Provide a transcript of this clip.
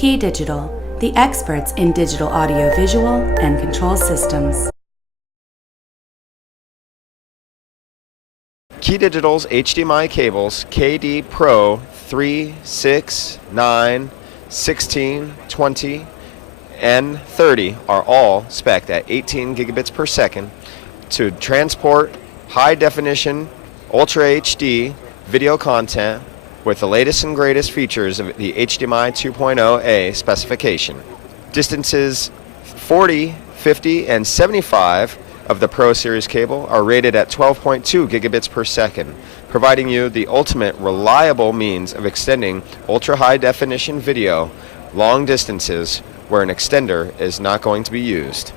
KeyDigital, the experts in digital audio visual and control systems. KeyDigital's HDMI cables KD-Pro3, 6, 9, 16, 20, and 30 are all spec'd at 18 gigabits per second to transport high-definition Ultra HD video content with the latest and greatest features of the HDMI 2.0A specification. Distances 40, 50, and 75 of the Pro Series cable are rated at 12.2 gigabits per second, providing you the ultimate reliable means of extending ultra-high definition video long distances where an extender is not going to be used.